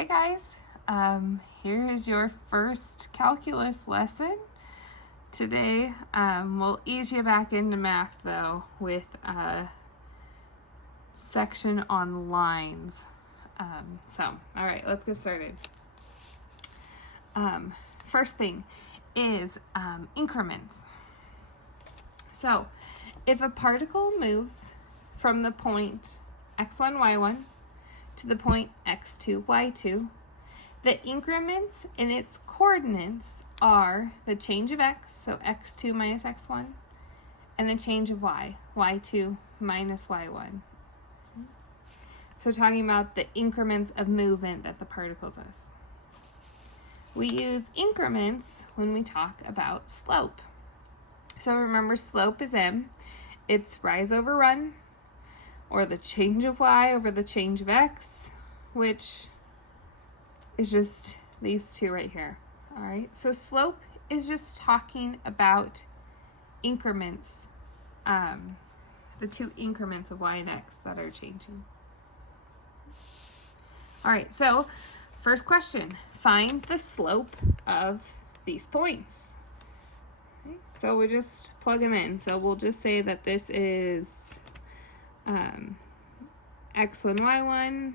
Hi guys, here is your first calculus lesson. Today we'll ease you back into math though with a section on lines. All right, let's get started. First thing is increments. So if a particle moves from the point x1, y1 to the point x2, y2, the increments in its coordinates are the change of x, so x2 minus x1, and the change of y, y2 minus y1. So talking about the increments of movement that the particle does. We use increments when we talk about slope. So remember, slope is m. It's rise over run, or the change of y over the change of x, which is just these two right here. All right, so slope is just talking about increments, the two increments of y and x that are changing. All right, so first question, find the slope of these points. Okay, so we just plug them in. So we'll just say that this is x1, y1,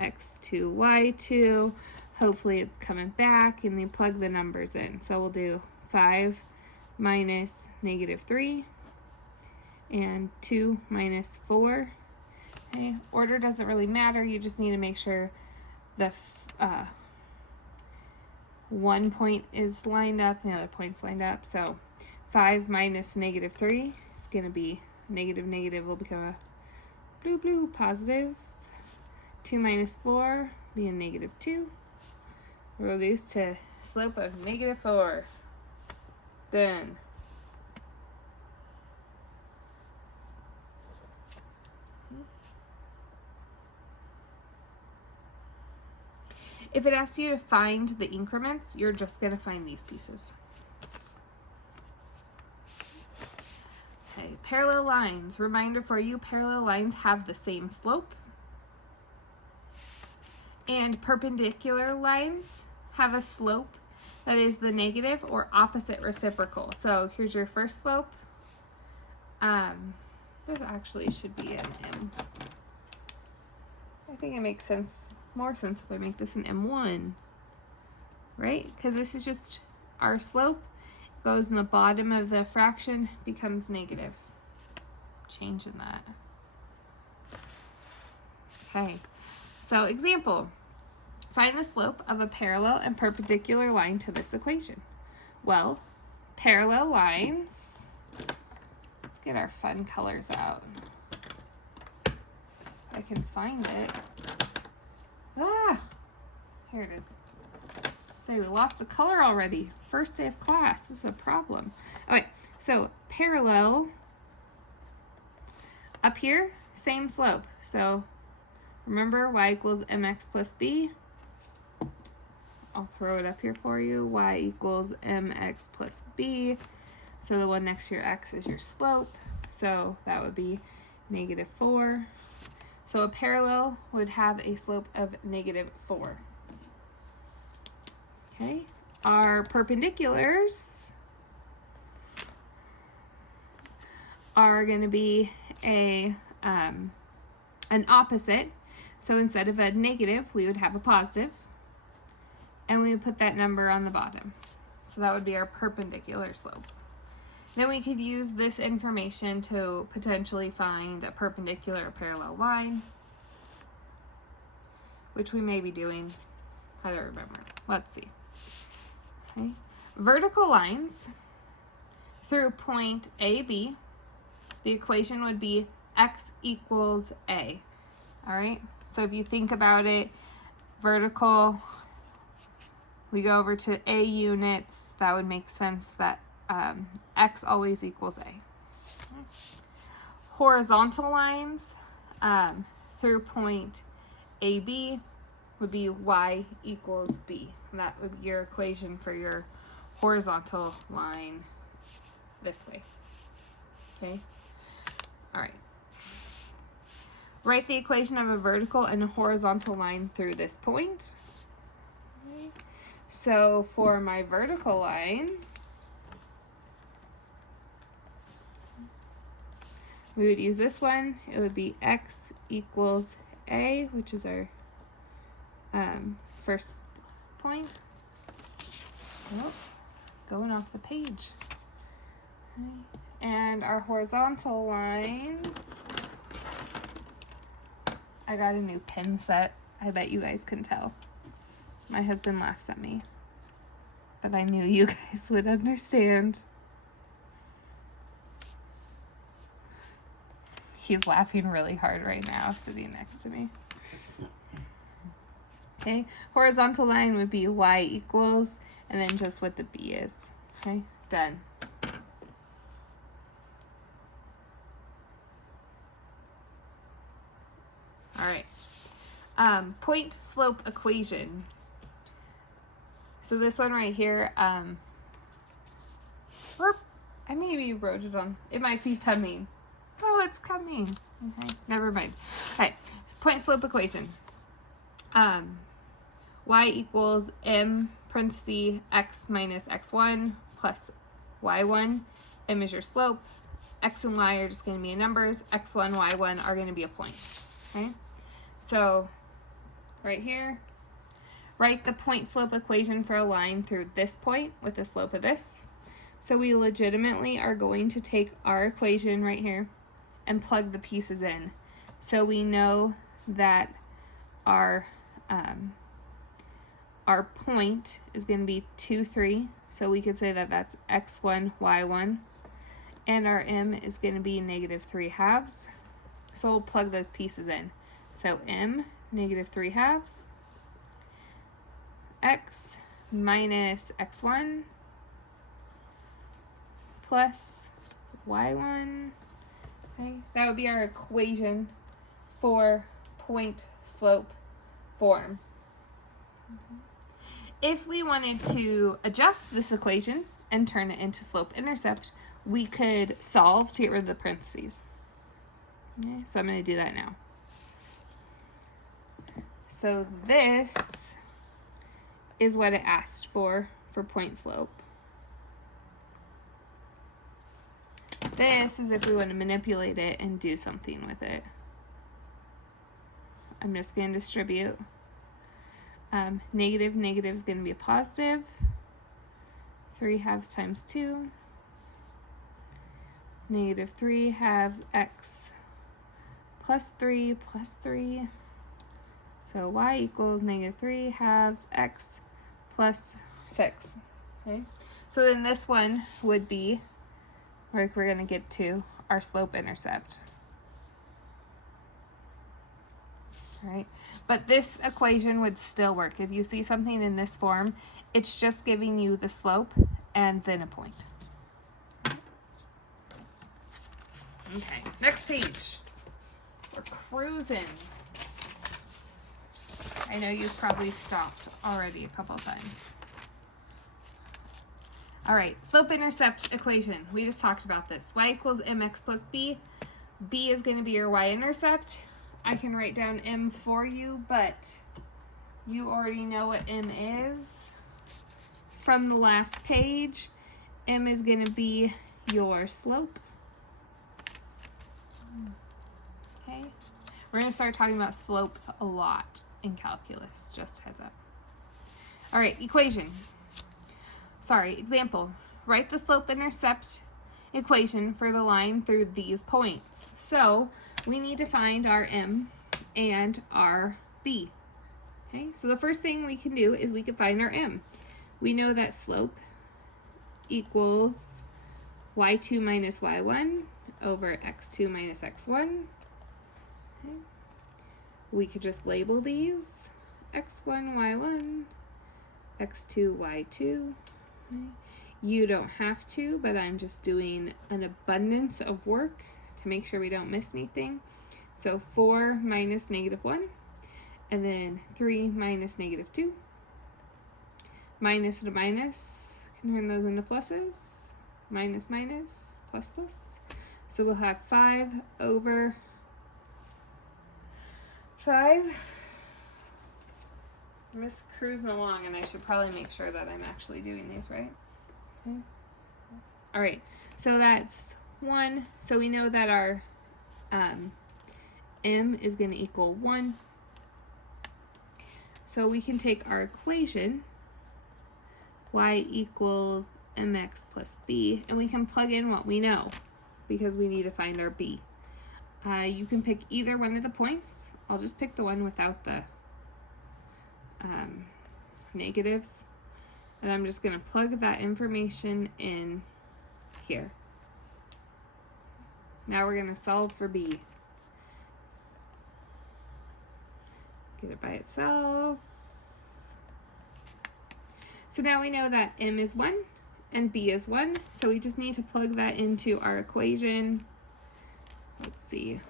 x2, y2. Hopefully it's coming back, and they plug the numbers in. So we'll do 5 minus -3 and 2 minus 4. Okay, order doesn't really matter. You just need to make sure the one point is lined up and the other point's lined up. So 5 minus -3 is going to be negative will become a blue positive. 2 minus 4 be a -2. Reduced to slope of -4. Done. If it asks you to find the increments, you're just going to find these pieces. Okay, parallel lines. Reminder for you, parallel lines have the same slope. And perpendicular lines have a slope that is the negative or opposite reciprocal. So here's your first slope. This actually should be an M. I think it makes more sense if I make this an M1, right? Because this is just our slope. Goes in the bottom of the fraction, becomes negative. Changing that. Okay, so example. Find the slope of a parallel and perpendicular line to this equation. Well, parallel lines, let's get our fun colors out. If I can find it. Here it is. Say we lost a color already. First day of class. This is a problem. Okay, so parallel up here, same slope. So remember, y equals mx plus b. I'll throw it up here for you. Y equals mx plus b. So the one next to your x is your slope. So that would be -4. So a parallel would have a slope of -4. Okay, our perpendiculars are going to be an opposite. So instead of a negative, we would have a positive, and we would put that number on the bottom. So that would be our perpendicular slope. Then we could use this information to potentially find a perpendicular or parallel line, which we may be doing. I don't remember. Let's see. Okay. Vertical lines through point AB, the equation would be x equals a. All right, so if you think about it, vertical, we go over to a units, that would make sense that x always equals a. Horizontal lines through point AB would be y equals b. And that would be your equation for your horizontal line this way. Okay? All right. Write the equation of a vertical and a horizontal line through this point. So for my vertical line, we would use this one. It would be x equals a, which is our first point. Oh, going off the page. Okay. And our horizontal line, I got a new pen set. I bet you guys can tell. My husband laughs at me, but I knew you guys would understand. He's laughing really hard right now, sitting next to me. Okay, horizontal line would be y equals, and then just what the b is. Okay, done. All right, point slope equation. So this one right here, I maybe wrote it on. It might be coming. Oh, it's coming. Okay, never mind. Okay, point slope equation. Y equals m parenthesis x minus x1 plus y1. M is your slope. X and y are just going to be numbers. x1, y1 are going to be a point. Okay, so right here, write the point slope equation for a line through this point with the slope of this. So we legitimately are going to take our equation right here and plug the pieces in. So we know that our point is going to be 2, 3. So we could say that that's x1, y1. And our m is going to be -3/2. So we'll plug those pieces in. So m, -3/2. X minus x1 plus y1. Okay, that would be our equation for point slope form. If we wanted to adjust this equation and turn it into slope intercept, we could solve to get rid of the parentheses. Okay, so I'm going to do that now. So this is what it asked for point slope. This is if we want to manipulate it and do something with it. I'm just going to distribute. Negative is going to be a positive. 3/2 times 2. -3/2 x plus 3 plus 3. So y equals -3/2 x plus 6. Okay. So then this one would be, we're going to get to our slope intercept. All right. But this equation would still work. If you see something in this form, it's just giving you the slope and then a point. Okay, next page. We're cruising. I know you've probably stopped already a couple of times. All right, slope-intercept equation. We just talked about this. Y equals mx plus b. B is going to be your y-intercept. I can write down m for you, but you already know what m is from the last page. M is going to be your slope. Okay, we're going to start talking about slopes a lot in calculus, just a heads up. All right, example. Write the slope-intercept equation for the line through these points. So we need to find our m and our b. Okay, so the first thing we can do is we can find our m. We know that slope equals y2 minus y1 over x2 minus x1. Okay. We could just label these x1, y1, x2, y2. Okay. You don't have to, but I'm just doing an abundance of work to make sure we don't miss anything. So 4 minus -1, and then 3 minus -2. Minus and a minus, can turn those into pluses. Minus, minus, plus, plus. So we'll have 5 over 5 I'm just cruising along, and I should probably make sure that I'm actually doing these right. Okay. All right, so that's 1. So we know that our m is going to equal 1. So we can take our equation, y equals mx plus b, and we can plug in what we know because we need to find our b. You can pick either one of the points. I'll just pick the one without the negatives, and I'm just going to plug that information in here. Now we're going to solve for b. Get it by itself. So now we know that m is 1 and b is 1, so we just need to plug that into our equation. Let's see.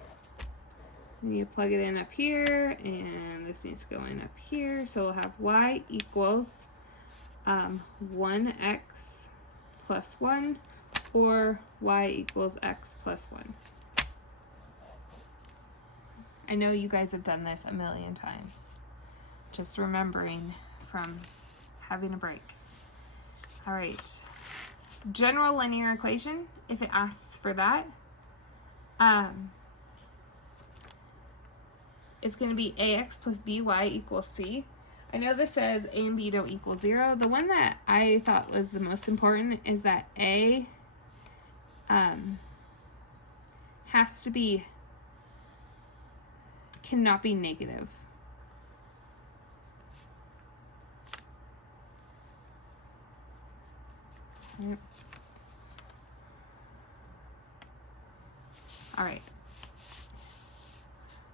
We need to plug it in up here, and this needs to go in up here. So we'll have y equals 1x plus 1, or y equals x plus 1. I know you guys have done this a million times. Just remembering from having a break. All right. General linear equation, if it asks for that, it's going to be ax plus by equals c. I know this says a and b don't equal 0. The one that I thought was the most important is that a has to be, cannot be negative. Yep. All right.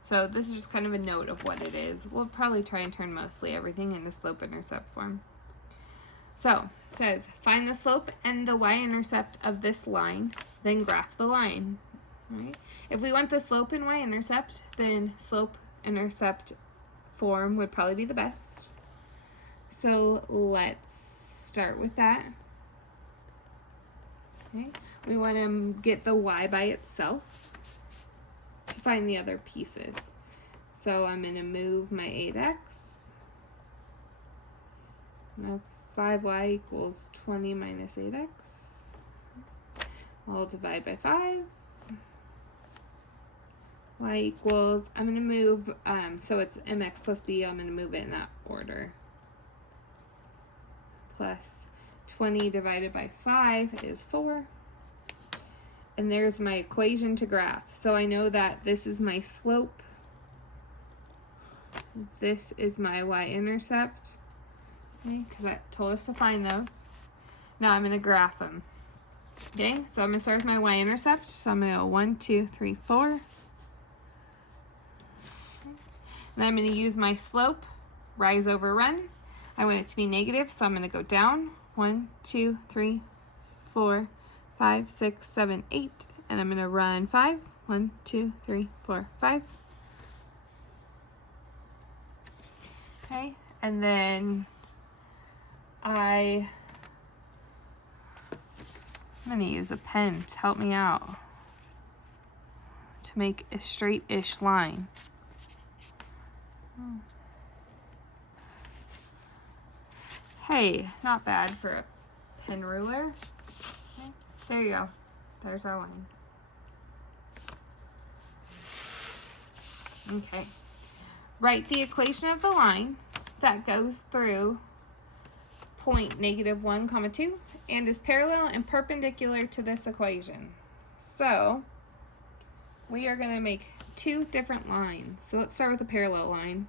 So this is just kind of a note of what it is. We'll probably try and turn mostly everything into slope-intercept form. So it says, find the slope and the y-intercept of this line, then graph the line. Right? If we want the slope and y-intercept, then slope-intercept form would probably be the best. So let's start with that. Okay. We want to get the y by itself to find the other pieces. So I'm going to move my 8x. Now 5y equals 20 minus 8x. I'll divide by 5. Y equals, I'm going to move, so it's mx plus b, I'm going to move it in that order. Plus 20 divided by 5 is 4. And there's my equation to graph. So I know that this is my slope. This is my y-intercept. Okay, because that told us to find those. Now I'm going to graph them. Okay, so I'm going to start with my y-intercept. So I'm going to go 1, 2, 3, 4. And then I'm going to use my slope, rise over run. I want it to be negative, so I'm going to go down. 1, 2, 3, 4, 5, 6, 7, 8. And I'm going to run 5. 1, 2, 3, 4, 5. Okay, and then I'm going to use a pen to help me out to make a straight-ish line. Hey, not bad for a pen ruler. Okay, there you go. There's our line. Okay. Write the equation of the line that goes through point -1, 2 and is parallel and perpendicular to this equation. So we are going to make two different lines. So let's start with a parallel line.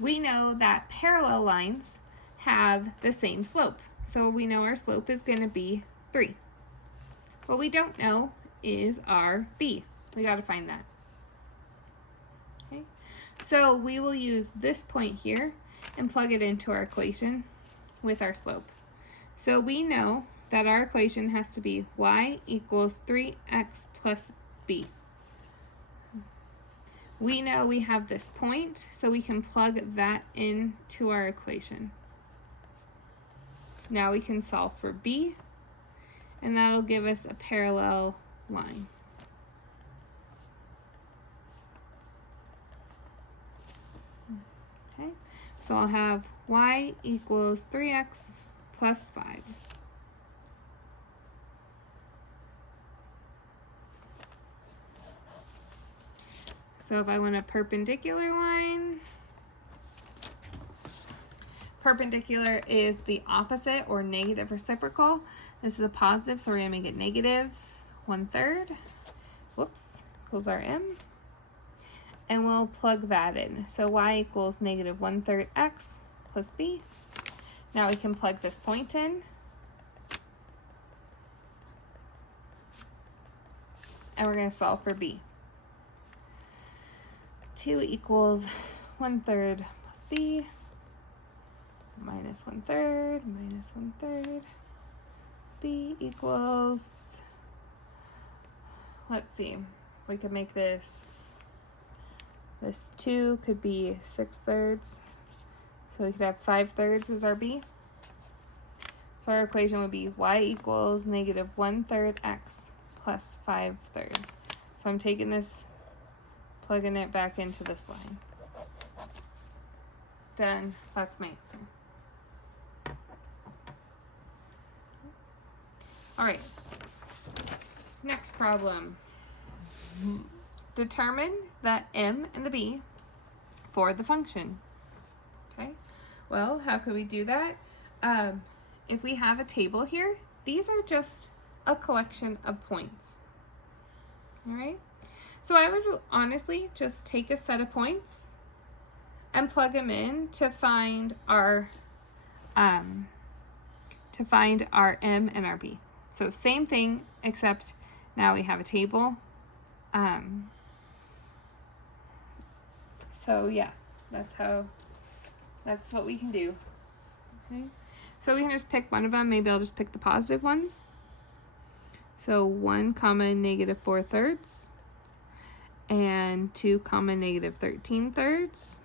We know that parallel lines have the same slope. So we know our slope is going to be 3. What we don't know is our b. We got to find that. Okay. So we will use this point here and plug it into our equation with our slope. So we know that our equation has to be y equals 3x plus b. We know we have this point, so we can plug that into our equation. Now we can solve for b, and that'll give us a parallel line. So I'll have y equals 3x plus 5. So if I want a perpendicular line, perpendicular is the opposite or negative reciprocal. This is a positive, so we're going to make it negative 1/3. Whoops, equals our m. And we'll plug that in. So y equals negative 1/3 x plus b. Now we can plug this point in. And we're going to solve for b. 2 equals 1/3 plus b minus 1/3 minus 1/3. B equals, let's see, we could make this 2 could be 6/3. So we could have 5/3 as our b. So our equation would be y equals negative 1/3 x plus 5/3. So I'm taking this, plugging it back into this line. Done. That's my answer. All right. Next problem. Determine the m and the b for the function. Okay. Well, how could we do that? If we have a table here, these are just a collection of points. All right. So I would honestly just take a set of points and plug them in to find our m and our b. So same thing, except now we have a table. So yeah, that's what we can do. Okay. So we can just pick one of them. Maybe I'll just pick the positive ones. So 1 comma negative 4/3 and 2 comma negative 13/3.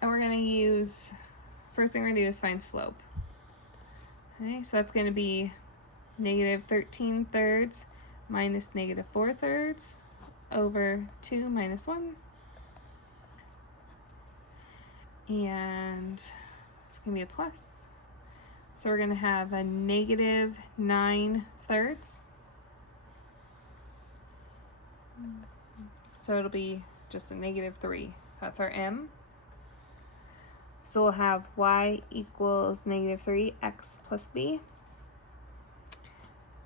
And we're going to use, first thing we're going to do is find slope. Okay, so that's going to be negative 13/3 minus negative 4/3 over 2 minus 1. And it's going to be a plus. So we're going to have a negative 9/3. So it'll be just a negative 3. That's our m. So we'll have y equals negative 3 x plus b.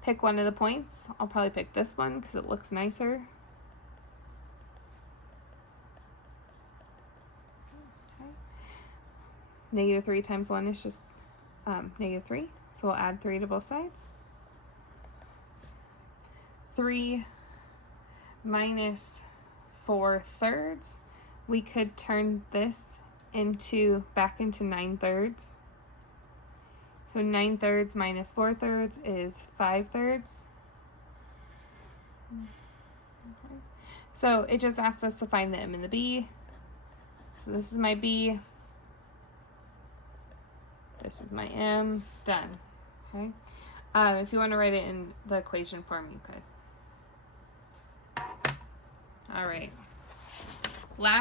Pick one of the points. I'll probably pick this one because it looks nicer. Okay. Negative 3 times 1 is just negative 3. So we'll add 3 to both sides. 3 minus 4/3. We could turn this back into 9/3. So 9/3 minus 4/3 is 5/3. Okay. So it just asked us to find the m and the b. So this is my b. This is my m. Done. Okay. If you want to write it in the equation form, you could. All right. Last